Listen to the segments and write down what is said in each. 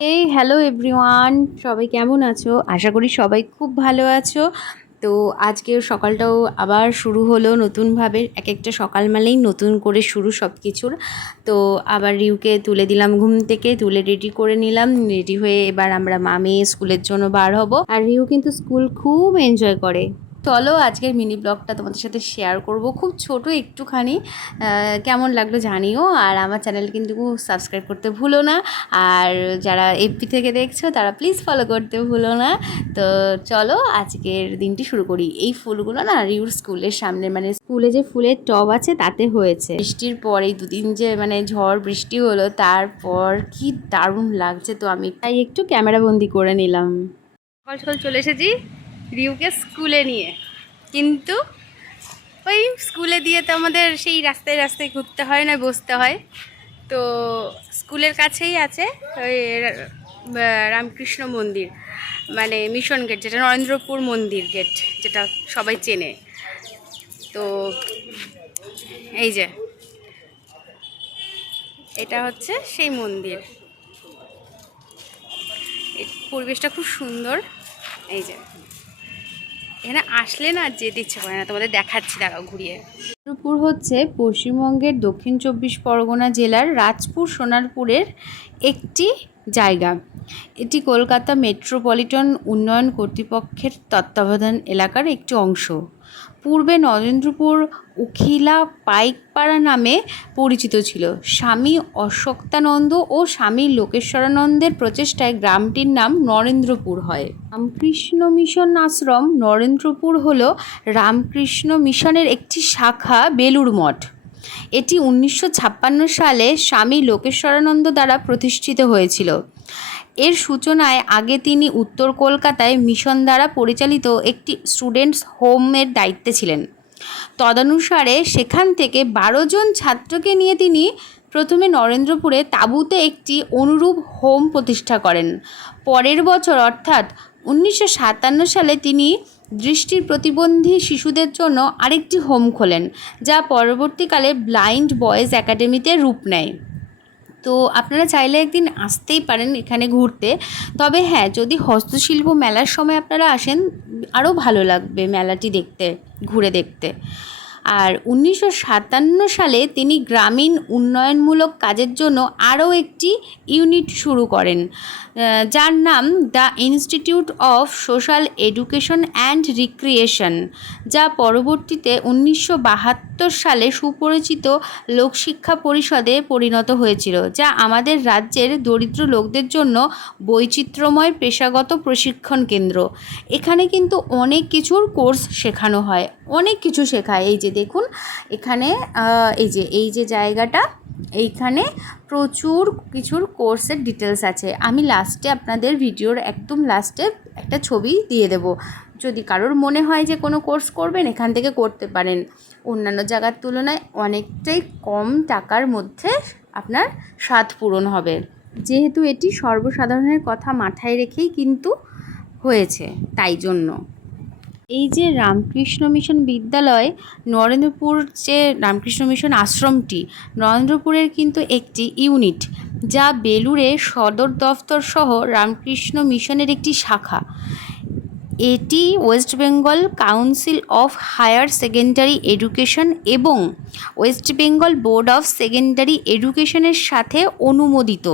এই hello everyone সবাই কেমন আছো? আশা করি সবাই খুব ভালো আছো। তো আজকের সকালটাও আবার শুরু হলো নতুনভাবে। এক একটা সকাল মানেই নতুন করে শুরু সব কিছুর তো আবার রিউকে তুলে দিলাম ঘুম থেকে, তুলে রেডি করে নিলাম। রেডি হয়ে এবার আমরা মামে স্কুলের জন্য বার হব। আর রিউ কিন্তু স্কুল খুব এনজয় করে। চলো আজকের মিনি ব্লগটা তোমাদের সাথে শেয়ার করব। খুব ছোট একটুখানি কেমন লাগল জানিও। আর আমার চ্যানেল কিন্তু সাবস্ক্রাইব করতে ভুলো না। আর যারা এফপি থেকে দেখছ, তারা প্লিজ ফলো করতে ভুলো না। তো চলো আজকের দিনটি শুরু করি। এই ফুলগুলো না রিউর স্কুলের সামনে মানে স্কুলে যে ফুলের টব আছে, তাতে হয়েছে। বৃষ্টির পরে দুদিন যে মানে ঝড় বৃষ্টি হলো, তারপর কি দারুণ লাগছে তো আমি তাই একটু ক্যামেরা বন্দি করে নিলাম। সকাল সকাল চলে এসেছি। রিউকে স্কুলে নিয়ে। কিন্তু ওই স্কুলে দিয়ে তো আমাদের সেই রাস্তায় রাস্তায় ঘুরতে হয় না, বসতে হয়। তো স্কুলের কাছেই আছে ওই রামকৃষ্ণ মন্দির মানে মিশন গেট যেটা নরেন্দ্রপুর মন্দির গেট যেটা সবাই চেনে। তো এই যে, এটা হচ্ছে সেই মন্দির। পরিবেশটা খুব সুন্দর, এই যে। এখানে আসলে না যেতে ইচ্ছে করে না, তোমাদের দেখাচ্ছি দাঁড়াও ঘুরিয়ে। সোনারপুর হচ্ছে পশ্চিমবঙ্গের দক্ষিণ চব্বিশ পরগনা জেলার রাজপুর, সোনারপুরের একটি জায়গা। এটি কলকাতা মেট্রোপলিটন উন্নয়ন কর্তৃপক্ষের তত্ত্বাবধান এলাকার একটি অংশ। পূর্বে নরেন্দ্রপুর উখিলা পাইকপাড়া নামে পরিচিত ছিল। স্বামী অশোক্তানন্দ ও স্বামী লোকেশ্বরানন্দের প্রচেষ্টায় গ্রামটির নাম নরেন্দ্রপুর হয়। রামকৃষ্ণ মিশন আশ্রম নরেন্দ্রপুর হল রামকৃষ্ণ মিশনের একটি শাখা বেলুড় মঠ। এটি উনিশশো ছাপ্পান্ন সালে স্বামী লোকেশ্বরানন্দ দ্বারা প্রতিষ্ঠিত হয়েছিল। এর সূচনায় আগে তিনি উত্তর কলকাতায় মিশন দ্বারা পরিচালিত একটি স্টুডেন্টস হোমের দায়িত্বে ছিলেন। তদনুসারে সেখান থেকে বারো জন ছাত্রকে নিয়ে তিনি প্রথমে নরেন্দ্রপুরে তাঁবুতে একটি অনুরূপ হোম প্রতিষ্ঠা করেন। পরের বছর অর্থাৎ উনিশশো সাতান্ন সালে তিনি দৃষ্টির প্রতিবন্ধী শিশুদের জন্য আরেকটি হোম খোলেন, যা পরবর্তীকালে ব্লাইন্ড বয়েজ একাডেমিতে রূপ নেয়। তো আপনারা চাইলে একদিন আসতেই পারেন এখানে ঘুরতে। তবে হ্যাঁ যদি হস্তশিল্প মেলার সময় আপনারা আসেন, আরও ভালো লাগবে মেলাটি দেখতে, ঘুরে দেখতে। আর উনিশশো সাতান্ন সালে তিনি গ্রামীণ উন্নয়নমূলক কাজের জন্য আরও একটি ইউনিট শুরু করেন যার নাম the Institute of Social Education and Recreation, যা পরবর্তীতে উনিশশো বাহাত্তর সালে সুপরিচিত লোকশিক্ষা পরিষদে পরিণত হয়েছিল, যা আমাদের রাজ্যের দরিদ্র লোকদের জন্য বৈচিত্র্যময় পেশাগত প্রশিক্ষণ কেন্দ্র। এখানে কিন্তু অনেক কিছুর কোর্স শেখানো হয়। অনেক কিছু শেখায়। এই যে দেখুন, এখানে এই যে এই যে জায়গাটা, এইখানে প্রচুর কিছুর কোর্সের ডিটেলস আছে। আমি লাস্টে আপনাদের ভিডিওর একদম লাস্টে একটা ছবি দিয়ে দেব। যদি কারোর মনে হয় যে কোনো কোর্স করবেন, এখান থেকে করতে পারেন। অন্যান্য জায়গার তুলনায় অনেকটাই কম টাকার মধ্যে আপনার স্বাদ পূরণ হবে। যেহেতু এটি সর্বসাধারণের কথা মাথায় রেখেই কিন্তু হয়েছে, তাই জন্য। এই যে রামকৃষ্ণ মিশন বিদ্যালয়, নরেন্দ্রপুর যে রামকৃষ্ণ মিশন আশ্রমটি, নরেন্দ্রপুরের কিন্তু একটি ইউনিট, যা বেলুড়ে সদর দফতর সহ রামকৃষ্ণ মিশনের একটি শাখা। এটি West Bengal Council of Higher Secondary Education এবং West Bengal Board of Secondary এডুকেশনের সাথে অনুমোদিত।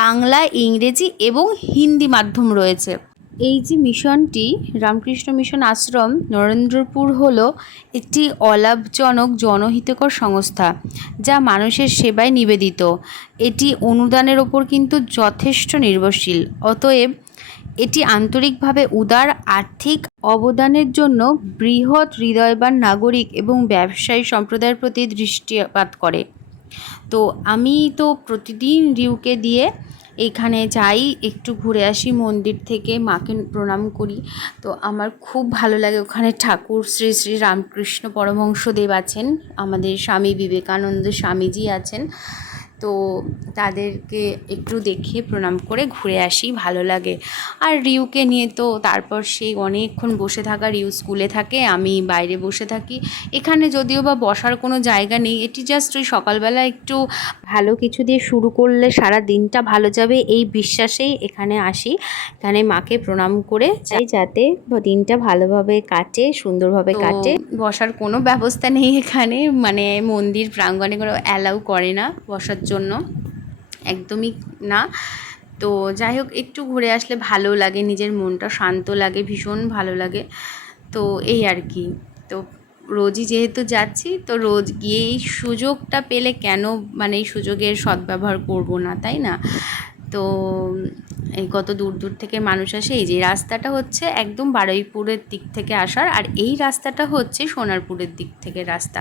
বাংলা, ইংরেজি এবং হিন্দি মাধ্যম রয়েছে। এই যে মিশনটি, রামকৃষ্ণ মিশন আশ্রম, নরেন্দ্রপুর হলো একটি অলাভজনক জনহিতকর সংস্থা যা মানুষের সেবায় নিবেদিত। এটি অনুদানের ওপর কিন্তু যথেষ্ট নির্ভরশীল। অতএব এটি আন্তরিকভাবে উদার, আর্থিক অবদানের জন্য বৃহৎ হৃদয়বান নাগরিক এবং ব্যবসায়ী সম্প্রদায়ের প্রতি দৃষ্টিপাত করে। তো আমি তো প্রতিদিন রিউকে দিয়ে এখানে যাই, একটু ঘুরে আসি মন্দির থেকে, মাকে প্রণাম করি। তো আমার খুব ভালো লাগে ওখানে ঠাকুর, শ্রী শ্রী রামকৃষ্ণ পরমহংসদেব আছেন। আমাদের স্বামী বিবেকানন্দ স্বামীজি আছেন। তো তাদেরকে একটু দেখে প্রণাম করে ঘুরে আসি ভালো লাগে। আর রিউকে নিয়ে তো তারপর সেই অনেকক্ষণ বসে থাকা রিউ স্কুলে থাকে আমি বাইরে বসে থাকি। এখানে যদিও বা বসার কোনো জায়গা নেই এটি জাস্ট ওই সকালবেলা একটু ভালো কিছু দিয়ে শুরু করলে সারা দিনটা ভালো যাবে এই বিশ্বাসেই এখানে আসি। এখানে মাকে প্রণাম করে চাই যাতে দিনটা ভালোভাবে কাটে সুন্দরভাবে কাটে। বসার কোনো ব্যবস্থা নেই এখানে মানে মন্দির প্রাঙ্গণে কোনো অ্যালাউ করে না বসার জন্য। একদমই না। তো যাই হোক, একটু ঘুরে আসলে ভালো লাগে, নিজের মনটা শান্ত লাগে, ভীষণ ভালো লাগে। তো এই আর কি। তো রোজই যেহেতু যাচ্ছি, তো রোজ গিয়ে এই সুযোগটা পেলে কেন মানে এই সুযোগের সদ্ব্যবহার করব না, তাই না? তো কত দূর দূর থেকে মানুষ আসে, এই যে রাস্তাটা হচ্ছে একদম বারুইপুরের দিক থেকে আসার, আর এই রাস্তাটা হচ্ছে সোনারপুরের দিক থেকে রাস্তা।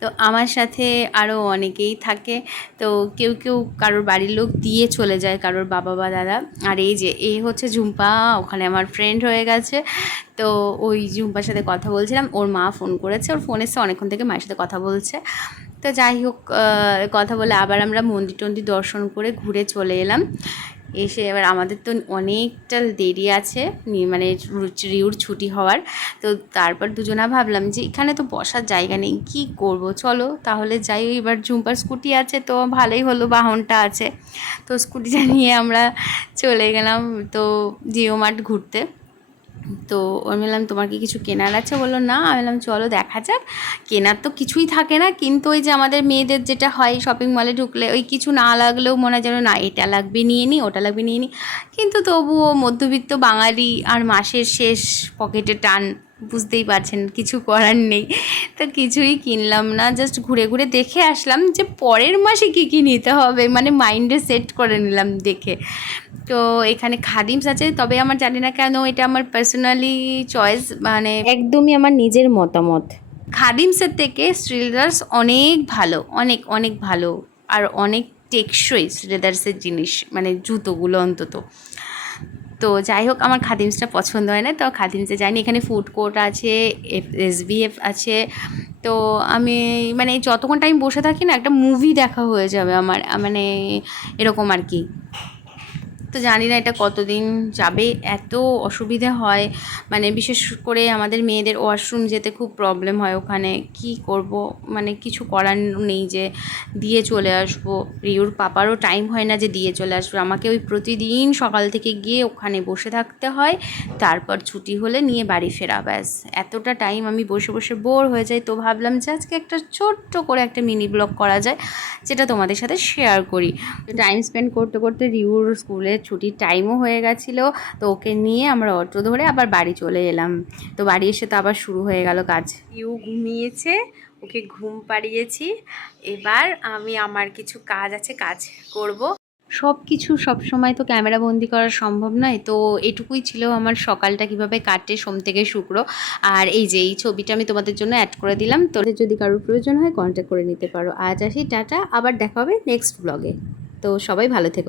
তো আমার সাথে আরও অনেকেই থাকে, তো কেউ কেউ কারোর বাড়ির লোক দিয়ে চলে যায়, কারোর বাবা বা দাদা। আর এই যে, এই হচ্ছে ঝুম্পা, ওখানে আমার ফ্রেন্ড হয়ে গেছে। তো ওই ঝুম্পার সাথে কথা বলছিলাম, ওর মা ফোন করেছে, ওর ফোন এসে অনেকক্ষণ থেকে মায়ের সাথে কথা বলছে। তো যাই হোক কথা বলে আবার আমরা মন্দির টন্দির দর্শন করে ঘুরে চলে এলাম। এসে এবার আমাদের তো অনেকটা দেরি আছে মানে রিউর ছুটি হওয়ার। তো তারপর দুজনা ভাবলাম যে এখানে তো বসার জায়গা নেই, কি করব? চলো, তাহলে যাই। এবার ঝুম্পার স্কুটি আছে তো ভালোই হলো, বাহনটা আছে। তো স্কুটিটা নিয়ে আমরা চলে গেলাম তো জিও মার্ট ঘুরতে। তো ওর বললাম, তোমার কি কিছু কেনার আছে? বলল, না। আমি বললাম, চলো, দেখা যাক। কেনার তো কিছুই থাকে না, কিন্তু ওই যে আমাদের মেয়েদের যেটা হয় শপিং মলে ঢুকলে ওই কিছু না লাগলেও মনে হয় যেন, না, এটা লাগবে, নিয়ে নিই ওটা লাগবে, নিয়ে নিই কিন্তু তবুও মধ্যবিত্ত বাঙালি আর মাসের শেষ পকেটে টান বুঝতেই পারছেন কিছু করার নেই। তো কিছুই কিনলাম না জাস্ট ঘুরে ঘুরে দেখে আসলাম যে পরের মাসে কী কী নিতে হবে মানে মাইন্ডে সেট করে নিলাম দেখে। তো এখানে খাদিমস আছে তবে আমার জানি না কেন এটা আমার পার্সোনালি চয়েস মানে একদমই আমার নিজের মতামত। খাদিমসের থেকে শ্রীলেদার্স অনেক ভালো অনেক অনেক ভালো। আর অনেক টেকসই শ্রীলেদার্সের জিনিস মানে জুতোগুলো অন্তত। তো যাই হোক আমার খাদিমসটা পছন্দ হয় না, তো খাদিমসে যাইনি। এখানে ফুড কোর্ট আছে এফ এস এফ আছে। তো আমি মানে যতক্ষণ টাইম বসে থাকি না, একটা মুভি দেখা হয়ে যাবে আমার মানে এরকম আর কি। তো জানি না এটা কতদিন যাবে। এত অসুবিধা হয়। মানে বিশেষ করে আমাদের মেয়েদের ওয়াশরুম যেতে খুব প্রবলেম হয় ওখানে। কি করব? মানে কিছু করার নেই যে দিয়ে চলে আসব। রিউর পাপারও টাইম হয় না যে দিয়ে চলে আসব। আমাকে ওই প্রতিদিন সকাল থেকে গিয়ে ওখানে বসে থাকতে হয়। তারপর ছুটি হলে নিয়ে বাড়ি ফেরা, ব্যাস। এতটা টাইম আমি বসে বসে বোর হয়ে যাই। তো ভাবলাম যে আজকে একটা ছোট্ট করে একটা মিনি ব্লগ করা যায়, যেটা তোমাদের সাথে শেয়ার করি। টাইম স্পেন্ড করতে করতে রিউর স্কুলের ছুটির টাইমও হয়ে গেছিল তো ওকে নিয়ে আমরা অটো ধরে আবার বাড়ি চলে এলাম। তো বাড়ি এসে তো আবার শুরু হয়ে গেল কাজ। ইউ ঘুমিয়েছে ওকে ঘুম পাড়িয়েছি। এবার আমি আমার কিছু কাজ আছে কাজ করব। সব কিছু সবসময় তো ক্যামেরা বন্দি করা সম্ভব নয় তো এটুকুই ছিল আমার সকালটা কীভাবে কাটে সোম থেকে শুক্র। আর এই যে এই ছবিটা আমি তোমাদের জন্য অ্যাড করে দিলাম তো যদি কারোর প্রয়োজন হয় কন্ট্যাক্ট করে নিতে পারো। আজ আসি টাটা আবার দেখা হবে নেক্সট ব্লগে তো সবাই ভালো থেকো।